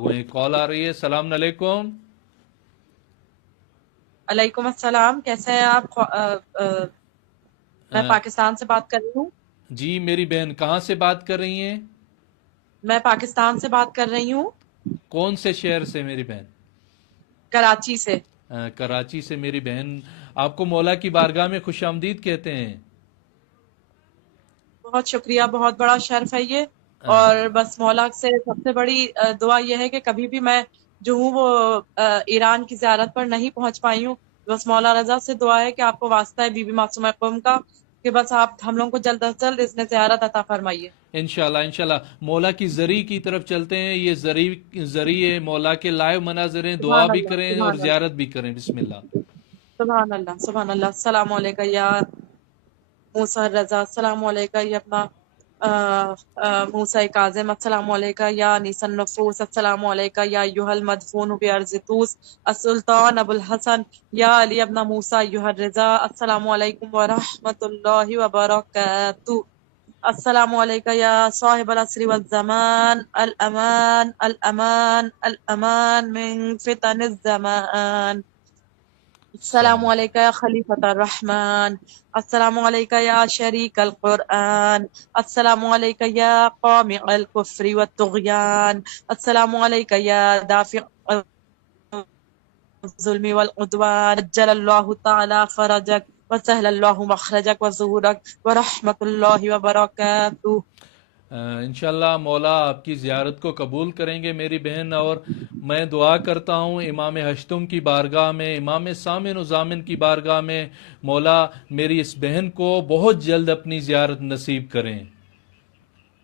हुए। कॉल आ रही है। सलाम अलैकुम। अलैकुम अस्सलाम, कैसे हैं आप? मैं पाकिस्तान से बात कर रही हूँ। जी मेरी बहन, कहाँ से बात कर रही हैं? मैं पाकिस्तान से बात कर रही हूँ, कौन से शहर से मेरी बहन? कराची से। कराची से मेरी बहन। आपको मौला की बारगाह में खुशामदीद कहते हैं। बहुत शुक्रिया, बहुत बड़ा शर्फ है ये। अ, और बस मौला से सबसे बड़ी दुआ ये है कि कभी भी मैं जो हूँ वो ईरान की ज़ियारत पर नहीं पहुंच पाई हूँ। बस मौला रजा से दुआ है कि आपको वास्ता है बीबी मासूमा कौम का, कि बस आप हम लोगों को जल्द अज जल्द इसने ज़ियारत अता फरमाइए। इंशाल्लाह इंशाल्लाह मौला की जरी की तरफ चलते हैं। ये जरी जरिए मौला के लाइव मनाजर हैं। दुआ सुभान भी अल्लाह, करें और सुभान अल्लाह, जियारत भी करें। बिस्मिल्लाह। सुभान अल्लाह, सुभान अल्लाह। अस्सलाम वालेकुम या मूसा रजा, अस्सलाम वालेकुम या अपना मूसा काज़िम, अस्सलाम वालेकुम या नीसन नफूस, अस्सलाम वालेकुम या युहल मदफून बिअर्ज़तूस, अस्सुल्तान अबुल हसन या अली अब्ना मूसा युहर रजा, अस्सलाम वालेकुम व रहमतुल्लाहि व बरकातुहू। अस्सलाम वालेकुम या साहिबल असरी वज़ ज़मान, अल अमान अल अमान अल अमान मिन फितनिज़ ज़मान। अस्सलामु सलाम। अलैका या खलीफतर रहमान, अस्सलामु अलैका या शरीकल कुरआन, अस्सलामु अलैका या कामिअल कुफ्री व तुग़यान, अस्सलामु अलैका या दाफ़िअ ज़ुल्मी वल उद्वान, अज्जलल्लाहु तआला फ़रजक व सहलल्लाहु मख़रजक व ज़ुहूरक व रहमतुल्लाहि व बरकातुहू। इंशाल्लाह मौला आपकी ज़ियारत को कबूल करेंगे मेरी बहन। और मैं दुआ करता हूँ इमाम हश्तुम की बारगाह में, इमाम सामिन व ज़ामिन की बारगाह में, मौला मेरी इस बहन को बहुत जल्द अपनी ज़ियारत नसीब करें।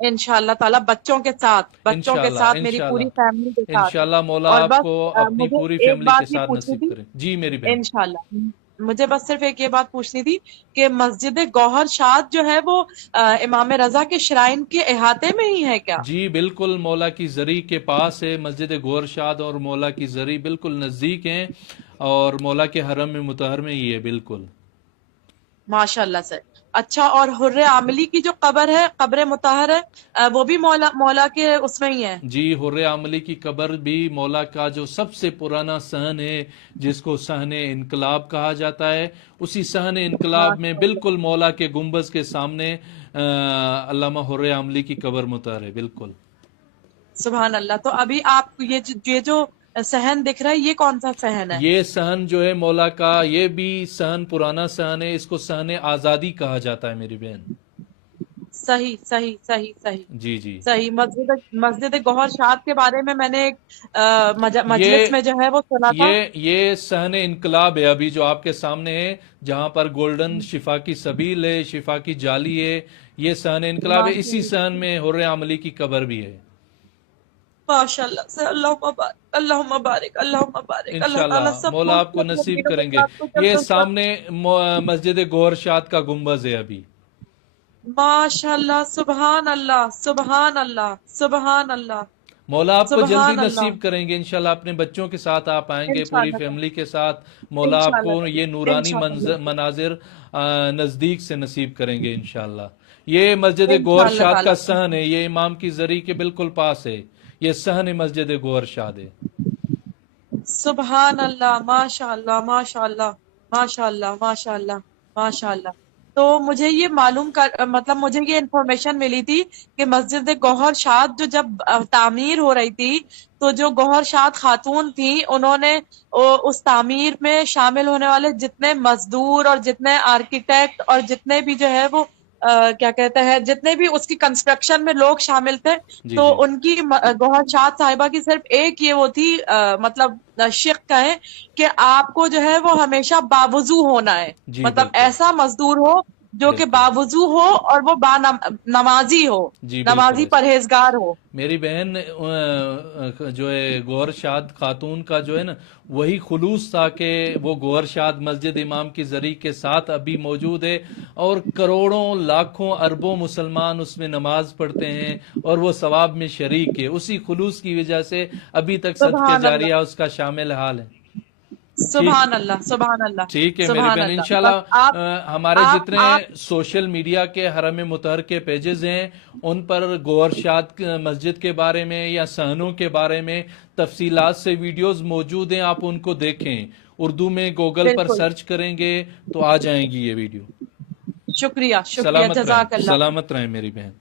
इंशाअल्लाह ताला बच्चों के इंशाल्लाह साथ मेरी पूरी फैमिली के इंशाल्लाह साथ। इंशाल्लाह मौला और बस आपको अपनी मुझे पूरी एक फैमिली के बात ये साथ पूछनी नसीब थी। करें। जी मेरी बहन। इंशाल्लाह मुझे बस सिर्फ एक ये बात पूछनी थी कि मस्जिद गौहर शाद जो है वो इमाम रजा के श्राइन के इहाते में ही है क्या? जी बिल्कुल, मौला की जरी के पास है मस्जिद गोरशाद, और मौला की जरी बिल्कुल नज़दीक हैं, और मौला के हरम में मुतहर में ही है बिल्कुल। माशाल्लाह से। अच्छा, और हुर्रे आमली की जो कब्र है, कब्र मुतहर है, वो भी मौला मौला के उसमें ही है? जी, हुर्रे आमली की कब्र भी मौला का जो सबसे पुराना सहन है, जिसको सहने इनकलाब कहा जाता है, उसी सहने इनकलाब में माशाल्लाह, बिल्कुल मौला के गुंबज के सामने अल्लामा हुर्रे आमली की कब्र मुतहर है बिल्कुल। सुभान अल्लाह। तो अभी आप ये जो सहन दिख रहा है, ये कौन सा सहन है? ये सहन जो है मौला का, ये भी सहन पुराना सहन है। इसको सहन आज़ादी कहा जाता है मेरी बहन। सही सही सही सही जी जी। सही। मस्जिद मस्जिद गौहर शाद के बारे में मैंने एक ये मजलिस में जो है वो सुना था। ये सहन इनकलाब है अभी जो आपके सामने है, जहां पर गोल्डन शिफा की सबील है, शिफा की जाली है। ये सहन इनकलाब है। इसी सहन माशाल्लाह, में हुर्रे आमली की कब्र भी है। माशाल्लाह से। अल्लाहुम्मा बारिक, अल्लाहुम्मा बारिक। अल्लाह ताला इंशाल्लाह मौला सबको आपको नसीब नबीनों के करेंगे। साथ को ये जल्द से जल्द। सामने मस्जिद गोरशाद का गुंबज है अभी। माशाल्लाह, सुभान अल्लाह, सुभान अल्लाह, सुभान अल्लाह, मौला आपको जल्दी सुभान अल्लाह। नसीब करेंगे इंशाल्लाह। अपने बच्चों के साथ आप आएंगे पूरी इंशाल्लाह फैमिली के साथ। मौला आपको इंशाल्लाह ये नूरानी इंशाल्लाह मनाजिर नज़दीक से नसीब करेंगे इंशाल्लाह। ये मस्जिद इंशाल्लाह गोरशाद का ताला। सहन है, ये इमाम की जरी के बिल्कुल पास है। ये सहन मस्जिद गोरशाद है। सुभान अल्लाह, माशाअल्लाह, माशाअल्लाह, माशाअल्लाह, माशाअल्लाह, माशाअल्लाह। तो मुझे ये मालूम कर मतलब मुझे ये इन्फॉर्मेशन मिली थी कि मस्जिद गौहर शाद जो जब तामीर हो रही थी, तो जो गौहर शाद खातून थी, उन्होंने उस तामीर में शामिल होने वाले जितने मजदूर और जितने आर्किटेक्ट और जितने भी जो है वो क्या कहते हैं, जितने भी उसकी कंस्ट्रक्शन में लोग शामिल थे, जी तो जी उनकी गौहर शाद साहिबा की सिर्फ एक ये वो थी मतलब शिक कहें कि आपको जो है वो हमेशा बावजू होना है। जी मतलब बिल्कुल ऐसा मजदूर हो जो कि बिल्कुल। बावजू हो और वो नमाजी हो, जी बिल्कुल नमाजी ऐसे। परहेजगार हो। मेरी बहन जो है गौहर शाद खातून का जो है ना, वही खुलूस था कि वो गौहर शाद मस्जिद इमाम की जरी के साथ अभी मौजूद है, और करोड़ों लाखों अरबों मुसलमान उसमें नमाज पढ़ते हैं और वो सवाब में शरीक है। उसी खुलूस की वजह से अभी तक सदके सुभान अल्लाह, जारिया उसका शामिल हाल है। सुभान अल्लाह, सुभान अल्लाह, ठीक है मेरी सुभान बहन, अल्लाह। इंशाल्लाह बस आप हमारे आप जितने सोशल मीडिया के हरम मुतहर के पेजेस हैं उन पर गौहर शाद मस्जिद के बारे में या सहनों के बारे में तफसीलात से वीडियोस मौजूद हैं, आप उनको देखें। उर्दू में गूगल पर बिल्कुल, सर्च करेंगे तो आ जाएंगी ये वीडियो। शुक्रिया, शुक्रिया, सलामत रहें, जज़ाकल्लाह। सलामत रहें मेरी बहन।